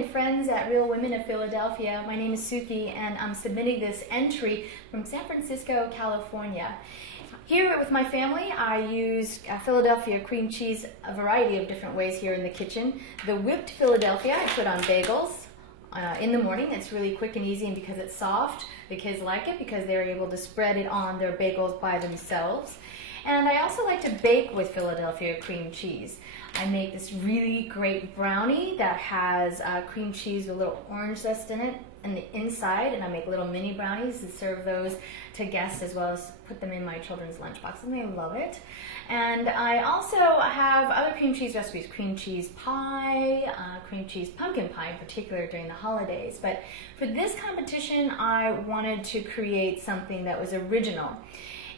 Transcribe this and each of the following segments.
and friends at Real Women of Philadelphia. My name is Suki and I'm submitting this entry from San Francisco, California. Here with my family, I use Philadelphia cream cheese a variety of different ways here in the kitchen. The whipped Philadelphia I put on bagels in the morning. It's really quick and easy, and because it's soft, the kids like it because they're able to spread it on their bagels by themselves. And I also like to bake with Philadelphia cream cheese. I make this really great brownie that has cream cheese with a little orange zest in it and the inside, and I make little mini brownies and serve those to guests as well as put them in my children's lunchboxes, and they love it. And I also have other cream cheese recipes, cream cheese pie, cream cheese pumpkin pie in particular during the holidays. But for this competition, I wanted to create something that was original.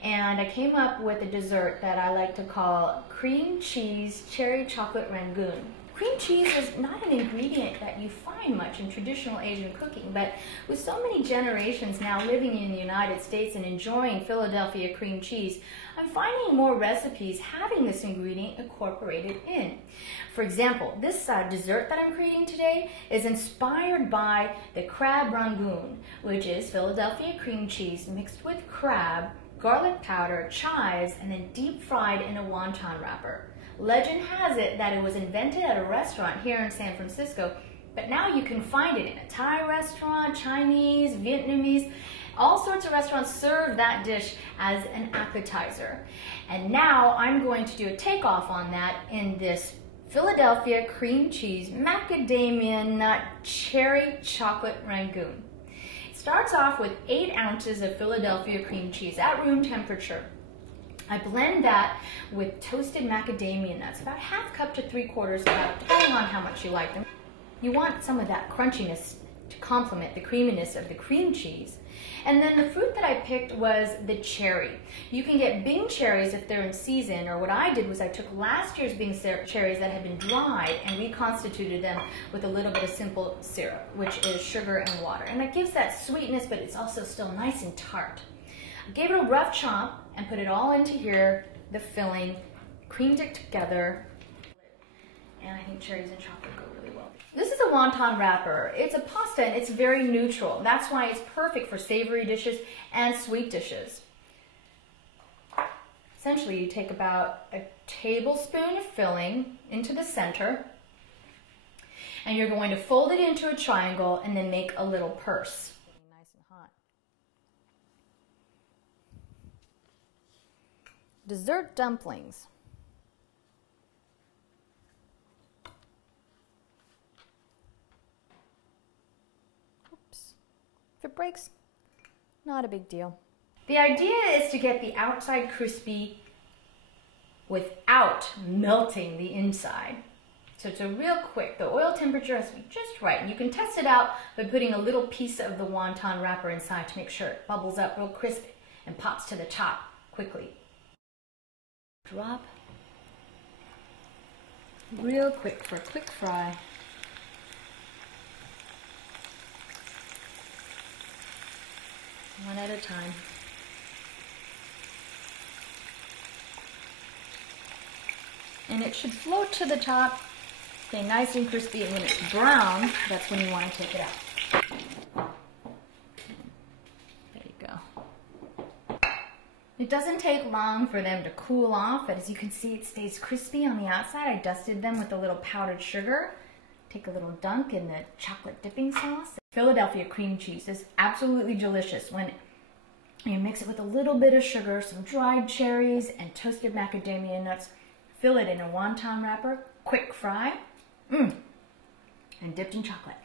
And I came up with a dessert that I like to call cream cheese cherry chocolate rangoon. Cream cheese is not an ingredient that you find much in traditional Asian cooking, but with so many generations now living in the United States and enjoying Philadelphia cream cheese, I'm finding more recipes having this ingredient incorporated in. For example, this dessert that I'm creating today is inspired by the crab rangoon, which is Philadelphia cream cheese mixed with crab, garlic powder, chives, and then deep fried in a wonton wrapper. Legend has it that it was invented at a restaurant here in San Francisco, but now you can find it in a Thai restaurant, Chinese, Vietnamese. All sorts of restaurants serve that dish as an appetizer. And now I'm going to do a takeoff on that in this Philadelphia cream cheese macadamia nut cherry chocolate rangoon. Starts off with 8 ounces of Philadelphia cream cheese at room temperature. I blend that with toasted macadamia nuts, about ½ cup to 3/4 cup, depending on how much you like them. You want some of that crunchiness to complement the creaminess of the cream cheese. And then the fruit that I picked was the cherry. You can get Bing cherries if they're in season, or what I did was I took last year's Bing cherries that had been dried and reconstituted them with a little bit of simple syrup, which is sugar and water. And it gives that sweetness, but it's also still nice and tart. I gave it a rough chop and put it all into here, the filling, creamed it together, and I think cherries and chocolate go really well. This is a wonton wrapper. It's a pasta and it's very neutral. That's why it's perfect for savory dishes and sweet dishes. Essentially, you take about a tablespoon of filling into the center, and you're going to fold it into a triangle and then make a little purse. Nice and hot. Dessert dumplings. If it breaks, not a big deal. The idea is to get the outside crispy without melting the inside. So it's a real quick, the oil temperature has to be just right. And you can test it out by putting a little piece of the wonton wrapper inside to make sure it bubbles up real crisp and pops to the top quickly. Drop real quick for a quick fry. One at a time. And it should float to the top, stay nice and crispy, and when it's brown, that's when you want to take it out. There you go. It doesn't take long for them to cool off, but as you can see, it stays crispy on the outside. I dusted them with a little powdered sugar. Take a little dunk in the chocolate dipping sauce. Philadelphia cream cheese is absolutely delicious when you mix it with a little bit of sugar, some dried cherries, and toasted macadamia nuts. Fill it in a wonton wrapper, quick fry, and dipped in chocolate.